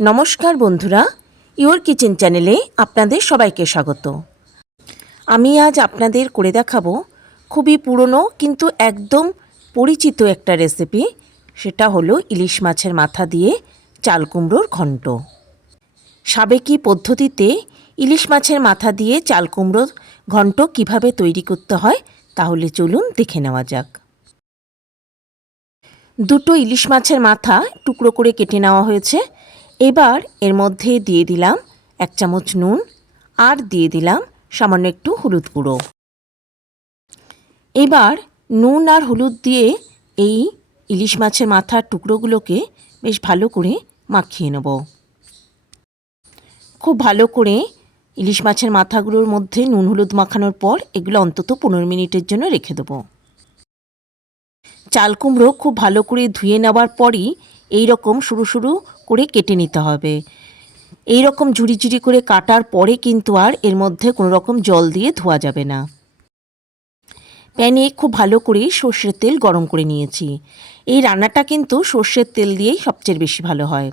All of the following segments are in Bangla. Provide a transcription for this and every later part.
নমস্কার বন্ধুরা, ইওর কিচেন চ্যানেলে আপনাদের সবাইকে স্বাগত। আমি আজ আপনাদের করে দেখাবো খুবই পুরনো কিন্তু একদম পরিচিত একটা রেসিপি। সেটা হলো ইলিশ মাছের মাথা দিয়ে চাল কুমড়োর ঘন্ট। সাবেকি পদ্ধতিতে ইলিশ মাছের মাথা দিয়ে চাল কুমড়োর ঘন্ট কীভাবে তৈরি করতে হয় তাহলে চলুন দেখে নেওয়া যাক। দুটো ইলিশ মাছের মাথা টুকরো করে কেটে নেওয়া হয়েছে। এবার এর মধ্যে দিয়ে দিলাম 1 চামচ নুন আর দিয়ে দিলাম সামান্য একটু হলুদ গুঁড়ো। এবার নুন আর হলুদ দিয়ে এই ইলিশ মাছের মাথার টুকরোগুলোকে বেশ ভালো করে মাখিয়ে নেব। খুব ভালো করে ইলিশ মাছের মাথাগুলোর মধ্যে নুন হলুদ মাখানোর পর এগুলো অন্তত 15 মিনিটের জন্য রেখে দেবো। চাল কুমড়ো খুব ভালো করে ধুয়ে নেওয়ার পরই এই রকম সরু সরু করে কেটে নিতে হবে। এই রকম ঝুড়ি ঝুড়ি করে কাটার পরে কিন্তু আর এর মধ্যে কোনো রকম জল দিয়ে ধোয়া যাবে না। প্যানে খুব ভালো করে সর্ষের তেল গরম করে নিয়েছি। এই রান্নাটা কিন্তু সর্ষের তেল দিয়েই সবচেয়ে বেশি ভালো হয়।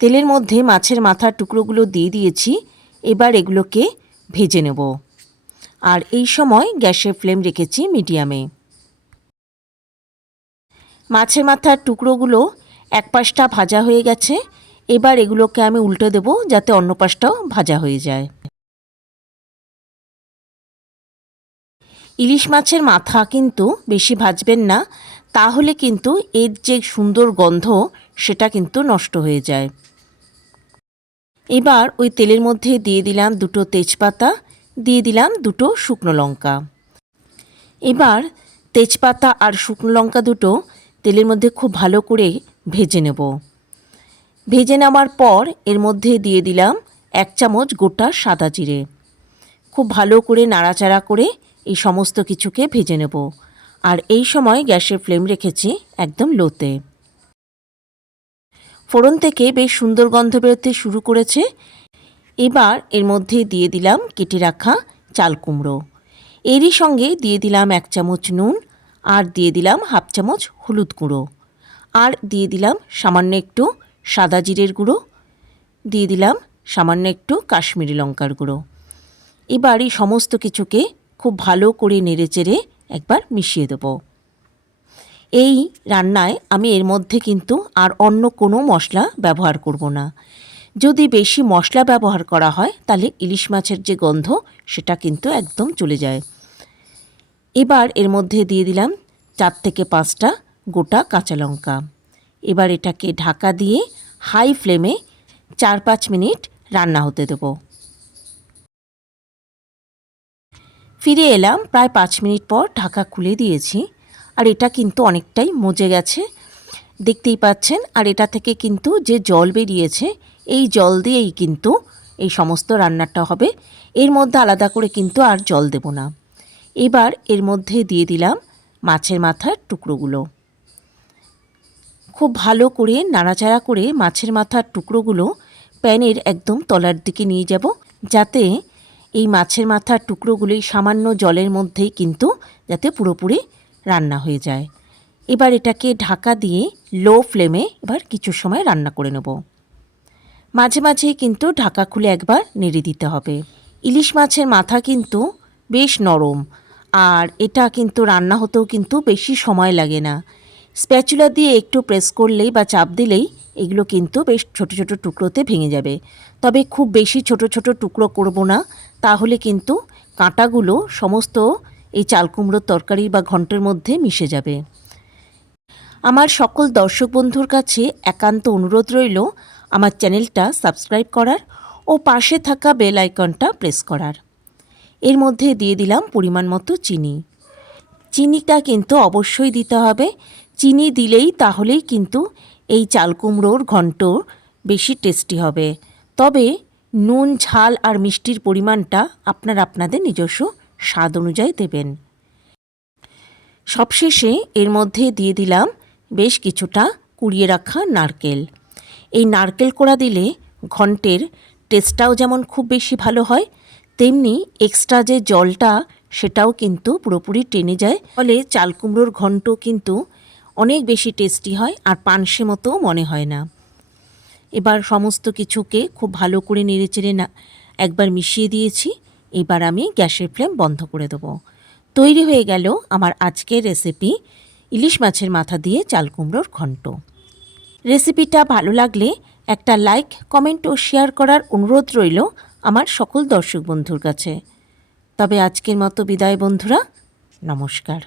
তেলের মধ্যে মাছের মাথার টুকরোগুলো দিয়ে দিয়েছি। এবার এগুলোকে ভেজে নেব। আর এই সময় গ্যাসের ফ্লেম রেখেছি মিডিয়ামে। মাছের মাথার টুকরোগুলো এক পাশটা ভাজা হয়ে গেছে। এবার এগুলোকে আমি উল্টে দেব যাতে অন্য পাশটাও ভাজা হয়ে যায়। ইলিশ মাছের মাথা কিন্তু বেশি ভাজবেন না, তাহলে কিন্তু এর যে সুন্দর গন্ধ সেটা কিন্তু নষ্ট হয়ে যায়। এবার ওই তেলের মধ্যে দিয়ে দিলাম 2টো তেজপাতা, দিয়ে দিলাম 2টো শুকনো লঙ্কা। এবার তেজপাতা আর শুকনো লঙ্কা দুটো তেলের মধ্যে খুব ভালো করে ভেজে নেব। ভেজে নেওয়ার পর এর মধ্যে দিয়ে দিলাম 1 চামচ গোটা সাদা জিরে। খুব ভালো করে নাড়াচাড়া করে এই সমস্ত কিছুকে ভেজে নেব। আর এই সময় গ্যাসের ফ্লেম রেখেছি একদম লোতে। ফোড়ন থেকে বেশ সুন্দর গন্ধ বেরোতে শুরু করেছে। এবার এর মধ্যে দিয়ে দিলাম কেটে রাখা চাল কুমড়ো। এরই সঙ্গে দিয়ে দিলাম 1 চামচ নুন আর দিয়ে দিলাম 1/2 চামচ হলুদ গুঁড়ো আর দিয়ে দিলাম সামান্য একটু সাদা জিরের গুঁড়ো, দিয়ে দিলাম সামান্য একটু কাশ্মীরি লঙ্কার গুঁড়ো। এবার এই সমস্ত কিছুকে খুব ভালো করে নেড়েচেড়ে একবার মিশিয়ে দেব। এই রান্নায় আমি এর মধ্যে কিন্তু আর অন্য কোনো মশলা ব্যবহার করব না। যদি বেশি মশলা ব্যবহার করা হয় তাহলে ইলিশ মাছের যে গন্ধ সেটা কিন্তু একদম চলে যায়। এবার এর মধ্যে দিয়ে দিলাম 4 থেকে 5টা গোটা কাঁচা লঙ্কা। এবার এটাকে ঢাকা দিয়ে হাই ফ্লেমে 4-5 মিনিট রান্না হতে দেব। ফিরে এলাম প্রায় 5 মিনিট পর, ঢাকা খুলে দিয়েছি। আর এটা কিন্তু অনেকটাই মজে গেছে, দেখতেই পাচ্ছেন। আর এটা থেকে কিন্তু যে জল বেরিয়েছে এই জল দিয়েই কিন্তু এই সমস্ত রান্নাটা হবে। এর মধ্যে আলাদা করে কিন্তু আর জল দেব না। এবার এর মধ্যে দিয়ে দিলাম মাছের মাথার টুকরোগুলো। খুব ভালো করে নাড়াচাড়া করে মাছের মাথার টুকরোগুলো প্যানের একদম তলার দিকে নিয়ে যাব, যাতে এই মাছের মাথার টুকরোগুলি সামান্য জলের মধ্যেই কিন্তু যাতে পুরোপুরি রান্না হয়ে যায়। এবার এটাকে ঢাকা দিয়ে লো ফ্লেমে এবার কিছু সময় রান্না করে নেব। মাঝে মাঝে কিন্তু ঢাকা খুলে একবার নেড়ে দিতে হবে। ইলিশ মাছের মাথা কিন্তু বেশ নরম, আর এটা কিন্তু রান্না হতেও কিন্তু বেশি সময় লাগে না। স্প্যাচুলা দিয়ে একটু প্রেস করলেই বা চাপ দিলেই এগুলো কিন্তু বেশ ছোট ছোট টুকরোতে ভেঙে যাবে। তবে খুব বেশি ছোট ছোট টুকরো করব না, তাহলে কিন্তু কাঁটাগুলো সমস্ত এই চাল কুমড়োর তরকারি বা ঘন্টের মধ্যে মিশে যাবে। আমার সকল দর্শক বন্ধুর কাছে একান্ত অনুরোধ রইল আমার চ্যানেলটা সাবস্ক্রাইব করার ও পাশে থাকা বেল আইকনটা প্রেস করার। এর মধ্যে দিয়ে দিলাম পরিমাণ মতো চিনি। চিনিটা কিন্তু অবশ্যই দিতে হবে। চিনি দিলেই তাহলেই কিন্তু এই চাল কুমড়োর ঘন্ট বেশি টেস্টি হবে। তবে নুন ঝাল আর মিষ্টির পরিমাণটা আপনাদের নিজস্ব স্বাদ অনুযায়ী দেবেন। সবশেষে এর মধ্যে দিয়ে দিলাম বেশ কিছুটা কুড়িয়ে রাখা নারকেল। এই নারকেল কোড়া দিলে ঘন্টের টেস্টটাও যেমন খুব বেশি ভালো হয়, তেমনি এক্সট্রা যে জলটা সেটাও কিন্তু পুরোপুরি টেনে যায়। ফলে চাল কুমড়োর ঘন্ট কিন্তু অনেক বেশি টেস্টি হয় আর পানসে মতো মনে হয় না। এবার সমস্ত কিছুকে খুব ভালো করে নেড়েচেড়ে একবার মিশিয়ে দিয়েছি। এবার আমি গ্যাসের ফ্লেম বন্ধ করে দেবো। তৈরি হয়ে গেল আমার আজকের রেসিপি ইলিশ মাছের মাথা দিয়ে চাল কুমড়োর ঘন্ট। রেসিপিটা ভালো লাগলে একটা লাইক, কমেন্ট ও শেয়ার করার অনুরোধ রইল আমার সকল দর্শক বন্ধুর কাছে। তবে আজকের মতো বিদায় বন্ধুরা, নমস্কার।